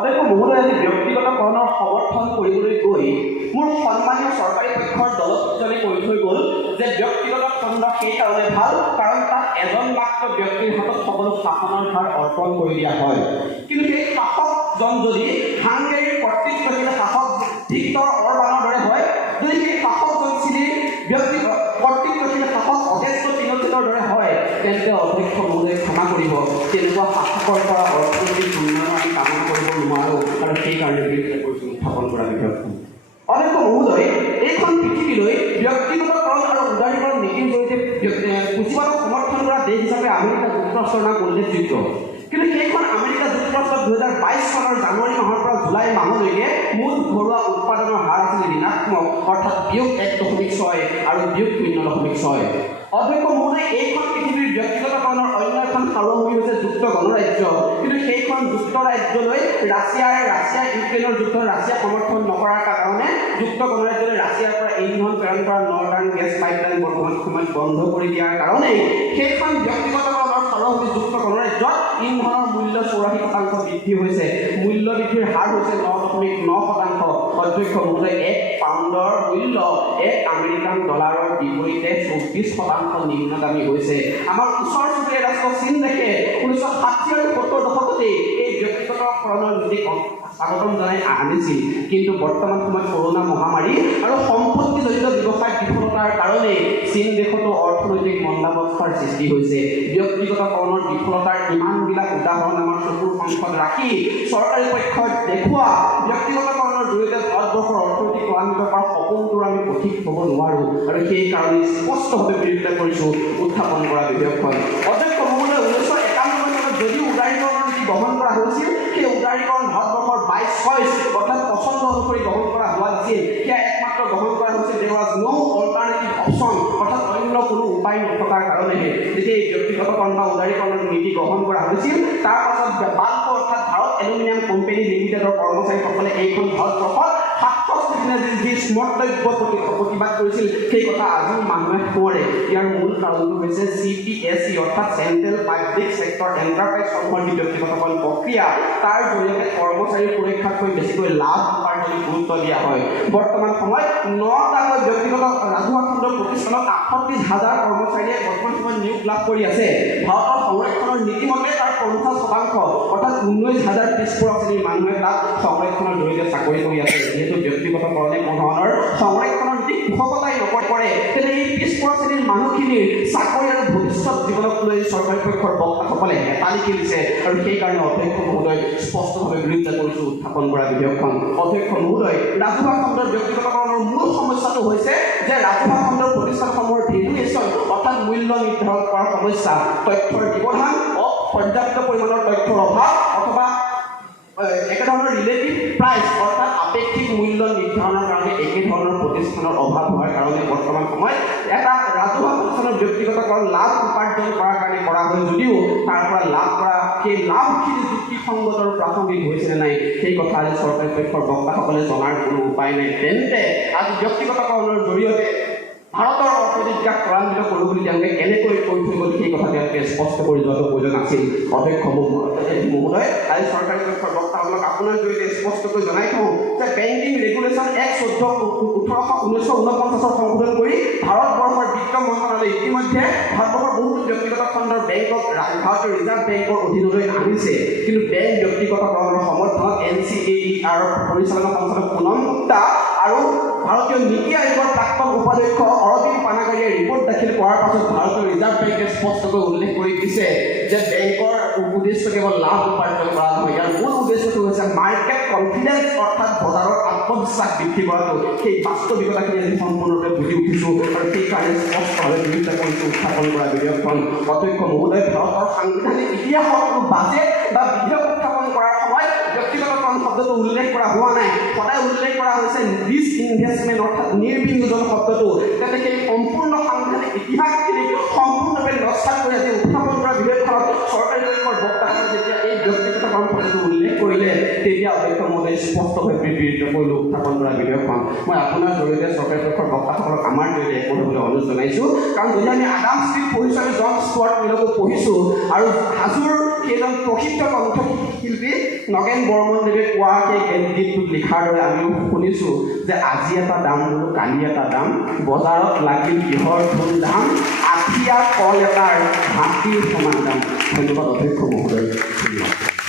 অধ্যক্ষ মহোদয়, আজি ব্যক্তিগতকৰণৰ সমৰ্থন কৰিবলৈ গৈ মোৰ সন্মানীয় চৰকাৰী পক্ষৰ দলজনে কৈ থৈ গ'ল যে ব্যক্তিগত খণ্ড সেইকাৰণে ভাল কাৰণ তাত এজন মাত্ৰ ব্যক্তিৰ হাতত সকলো শাসনৰ ভাৰ অৰ্পণ কৰি দিয়া হয়। কিন্তু সেই শাসকজন যদি হাংগেৰীৰ কৰ্তৃত্বশীল শাসক ভিক্টৰ অৰবানৰ দৰে হয়, যদি সেই শাসকজন চিলিৰ কৰ্তৃত্বশীল শাসক অগেষ্ট পিনোচেটৰ দৰে হয়, তেন্তে অধ্যক্ষ মহোদয় ক্ষমা কৰিব, তেনেকুৱা শাসকৰ পৰা অৰ্থনৈতিক উন্নয়ন আমি কামনা কৰিব নোৱাৰোঁ আৰু সেইকাৰণে বিৰোধিতা কৰিছোঁ উত্থাপন কৰা বিধেয়কখন। অধ্যক্ষ মহোদয়, এইখন পৃথিৱীলৈ ব্যক্তিগতকৰণ আৰু উদাৰীকৰণ নীতিৰ জৰিয়তে পুঁজিবাদক সমৰ্থন কৰা দেশ হিচাপে আমেৰিকা যুক্তৰাষ্ট্ৰৰ নাম উল্লেখযোগ্য। কিন্তু সেইখন আমেৰিকা যুক্তৰাষ্ট্ৰত 2022 চনৰ জানুৱাৰী মাহৰ পৰা জুলাই মাহলৈকে মুঠ ঘৰুৱা উৎপাদনৰ হাৰ আছিল ঋণাত্মক, অৰ্থাৎ বিয়োগ 1.6 আৰু বিয়োগ 0.6। অধ্যক্ষ মহোদয়, এইখন পৃথিৱীৰ ব্যক্তিগতকৰণৰ অন্য এখন সাৰ্বভৌমিক হৈছে যুক্ত গণৰাজ্য, কিন্তু সেইখন যুক্তৰাজ্যলৈ ৰাছিয়াই ইউক্ৰেইনৰ যুদ্ধত ৰাছিয়া সমৰ্থন নকৰাৰ কাৰণে যুক্ত গণৰাজ্যলৈ ৰাছিয়াৰ পৰা ইন্ধন প্ৰেৰণ কৰা নৰ্দাৰ্ণ গেছ পাইপলাইন বৰ্তমান সময়ত বন্ধ কৰি দিয়াৰ কাৰণেই সেইখন ব্যক্তিগতকৰণৰ সাৰ্বভৌমিক যুক্ত গণৰাজ্যত ইন্ধনৰ মূল্য 84% বৃদ্ধি হৈছে। মূল্য বৃদ্ধিৰ হাৰ হৈছে 9.9%। অধ্যক্ষ মহোদয়, 1 পাউণ্ডৰ মূল্য 1 আমেৰিকান ডলাৰৰ বিপৰীতে 24% নিম্নগামী হৈছে। আমাৰ ওচৰ চুবুৰীয়া ৰাষ্ট্ৰ চীন দেশে 1960 আৰু 70 দশকতেই এই ব্যক্তিগতকৰণৰ নীতিক স্বাগতম জনাই আনিছিল, কিন্তু বৰ্তমান সময়ত কৰোনা মহামাৰী আৰু সম্পত্তিজনিত ব্যৱসায় বিফলতাৰ কাৰণে চীন দেশতো অৰ্থনৈতিক মন্দাৱস্থাৰ সৃষ্টি হৈছে। ব্যক্তিগতকৰণৰ বিফলতাৰ ইমানবিলাক উদাহৰণ আমাৰ চকুৰ সন্মুখত ৰাখি চৰকাৰী পক্ষই দেখুওৱা ব্যক্তিগতকৰণৰ জৰিয়তে ভাৰতবৰ্ষৰ অৰ্থনৈতিক ত্বৰান্বিত কৰাৰ সপোনটো আমি সঠিক হ'ব নোৱাৰোঁ আৰু সেইকাৰণে স্পষ্টভাৱে বিৰোধিতা কৰিছোঁ উত্থাপন কৰা বিধেয়কখন। অধ্যক্ষ মহোদয়, 1991 চনত যদিও উদাৰীকৰণৰ নীতি গ্ৰহণ কৰা হৈছিল, সেই উদাৰীকৰণ ভাৰতবৰ্ষৰ 22 অৰ্থাৎ পচন্দ অনুসৰি গ্ৰহণ কৰা হোৱা নাছিল। সেয়া একমাত্ৰ গ্ৰহণ কৰা হৈছিল there was no alternative option, অৰ্থাৎ অন্য কোনো উপায় নথকাৰ কাৰণেহে যেতিয়া এই ব্যক্তিগতকৰণ বা উদাৰীকৰণৰ নীতি গ্ৰহণ কৰা হৈছিল। তাৰ পাছত বাল্কো অৰ্থাৎ ভাৰত এলুমিনিয়াম কোম্পানী লিমিটেডৰ কৰ্মচাৰীসকলে এইখন ভাৰতবৰ্ষত 67 দিনে যি স্মৰ্তব্য প্ৰতিবাদ কৰিছিল সেই কথা আজি মানুহে সোঁৱৰে। ইয়াৰ মূল কাৰণটো হৈছে CPSE অৰ্থাৎ চেণ্ট্ৰেল পাব্লিক ছেক্টৰ এণ্টাৰপ্ৰাইজ সমূহৰ যি ব্যক্তিগতকৰণ প্ৰক্ৰিয়া, তাৰ জৰিয়তে কৰ্মচাৰীৰ সুৰক্ষাতকৈ বেছিকৈ লাভ উপাৰ্জনত গুৰুত্ব দিয়া হয়। বৰ্তমান সময়ত 9টাকৈ ব্যক্তিগত ৰাজহুৱা খণ্ডৰ প্ৰতিষ্ঠানত 38,000 কৰ্মচাৰীয়ে বৰ্তমান সময়ত নিয়োগ লাভ কৰি আছে। ভাৰতৰ সংৰক্ষণৰ নীতিমতে তাৰ 50% অৰ্থাৎ 19,000 পিছপৰা শ্ৰেণীৰ মানুহে তাত সংৰক্ষণৰ জৰিয়তে চাকৰি কৰি আছে। যিহেতু ব্যক্তিগতকৰণে কোনো ধৰণৰ সংৰক্ষণৰ নীতি পোষকতাই নকৰে, তেনে এই পিছপৰা শ্ৰেণীৰ মানুহখিনিৰ চাকৰি আৰু ভৱিষ্যত জীৱনক লৈ চৰকাৰী পক্ষৰ বক্তাসকলে হেতালি খেলিছে আৰু সেইকাৰণে অধ্যক্ষ মহোদয় স্পষ্টভাৱে বিৰোধিতা কৰিছোঁ উত্থাপন কৰা বিধেয়কখন। অধ্যক্ষ মহোদয়, ৰাজহুৱা খণ্ডৰ ব্যক্তিগতকৰণৰ মূল সমস্যাটো হৈছে যে ৰাজহুৱা খণ্ডৰ প্ৰতিষ্ঠানসমূহৰ ভেলুৱেশ্যন অৰ্থাৎ মূল্য নিৰ্ধাৰণ কৰাৰ সমস্যা, তথ্যৰ ব্যৱধান, পৰ্যাপ্ত পৰিমাণৰ তথ্যৰ অভাৱ অথবা একেধৰণৰ ৰিলেটিভ প্ৰাইচ অৰ্থাৎ আপেক্ষিক মূল্য নিৰ্ধাৰণৰ কাৰণে একেধৰণৰ প্ৰতিষ্ঠানৰ অভাৱ হোৱাৰ কাৰণে বৰ্তমান সময়ত এটা ৰাজহুৱা প্ৰতিষ্ঠানৰ ব্যক্তিগতকৰণ লাভ উপাৰ্জন কৰাৰ কাৰণে কৰা হয় যদিও তাৰ পৰা লাভ কৰা সেই লাভখিনি যুক্তিসংগত আৰু প্ৰাসংগিক হৈছেনে নাই সেই কথা আজি চৰকাৰী পক্ষৰ বক্তাসকলে জনাৰ কোনো উপায় নাই। তেন্তে আজি ব্যক্তিগতকৰণৰ জৰিয়তে ভাৰতৰ অৰ্থনৈতিক বিকাশ ত্বৰান্বিত কৰোঁ বুলি তেওঁলোকে কেনেকৈ কৈ থৈ গ'ল সেই কথা তেওঁলোকে স্পষ্ট কৰি যোৱাটো প্ৰয়োজন আছিল। অধ্যক্ষ মহোদয়, আজি চৰকাৰী পক্ষৰ বক্তাসকলক আপোনাৰ জৰিয়তে স্পষ্টকৈ জনাই থওঁ যে বেংকিং ৰেগুলেশ্যন এক্ট 1949 সংশোধন কৰি ভাৰতবৰ্ষৰ বিত্ত মন্ত্ৰালয়ে ইতিমধ্যে ভাৰতবৰ্ষৰ বহুতো ব্যক্তিগত খণ্ডৰ বেংকক ভাৰতীয় ৰিজাৰ্ভ বেংকৰ অধীনলৈ আনিছে, কিন্তু বেংক ব্যক্তিগতকৰণৰ সমৰ্থনত NCAER পৰিচালনা সঞ্চালক পুনম গুপ্তা আৰু ভাৰতীয় নীতি আয়োগৰ প্ৰাক্তন উপাধ্যক্ষ অৰবিন্দ পানাগাৰীয়ে ৰিপৰ্ট দাখিল কৰাৰ পাছত ভাৰতীয় ৰিজাৰ্ভ বেংকে স্পষ্টকৈ উল্লেখ কৰি দিছে যে বেংকৰ উদ্দেশ্য কেৱল লাভ উপাৰ্জন কৰা নহয়, ইয়াৰ মূল উদ্দেশ্যটো হৈছে মাৰ্কেট কনফিডেন্স অৰ্থাৎ বজাৰৰ আত্মবিশ্বাস বৃদ্ধি কৰাটো। সেই বাস্তৱিকতাখিনি আমি সম্পূৰ্ণৰূপে বুজি উঠিছোঁ আৰু সেইকাৰণে স্পষ্টভাৱে বিৰোধিতা কৰিছোঁ উত্থাপন কৰা বিধেয়কখন। অধ্যক্ষ মহোদয়, ভাৰতৰ সাংবিধানিক ইতিহাসত কোনো বাজেট বা বিধেয়ক উত্থাপন কৰাৰ সময়ত ব্যক্তিগতকৰণ শব্দটো উল্লেখ কৰা হোৱা নাই, সদায় উল্লেখ কৰা হৈছে ডিসইনভেষ্টমেণ্ট অৰ্থাৎ নিৰ্বিনিয়োজন শব্দটো। তেন্তে সেই সম্পূৰ্ণ সাংবিধানিক ইতিহাসখিনি সম্পূৰ্ণৰূপে নস্যাৎ কৰি আজি উত্থাপন কৰা বিধেয়কখনত চৰকাৰী পক্ষৰ বক্তাসকলে যেতিয়া এই ব্যক্তিগতকৰণ শব্দটো উল্লেখ কৰিলে তেতিয়া অধ্যক্ষ মহোদয় স্পষ্টভাৱে বিৰোধিতা কৰিলোঁ উত্থাপন কৰা বিধেয়কখন। মই আপোনাৰ জৰিয়তে চৰকাৰী পক্ষৰ বক্তাসকলক আমাৰ জৰিয়তে একমত হ'বলৈ অনুৰোধ জনাইছোঁ, কাৰণ যদি আমি আদাম স্মিথ পঢ়িছোঁ, আমি জন ষ্টুৱাৰ্ট মিলকো পঢ়িছোঁ আৰু হাজোৰ সেইজন প্ৰসিদ্ধ কণ্ঠশিল্পী নগেন বৰ্মনদেৱে কোৱা সেই গীতটোত লিখাৰ দৰে আমিও শুনিছোঁ যে আজি এটা দাম বোলো কালি এটা দাম, বজাৰত লাগিল কিহৰ ধুম দাম, আঠিয়া কল এটাৰ হাতীৰ সমান দাম। ধন্যবাদ অধ্যক্ষ মহোদয়।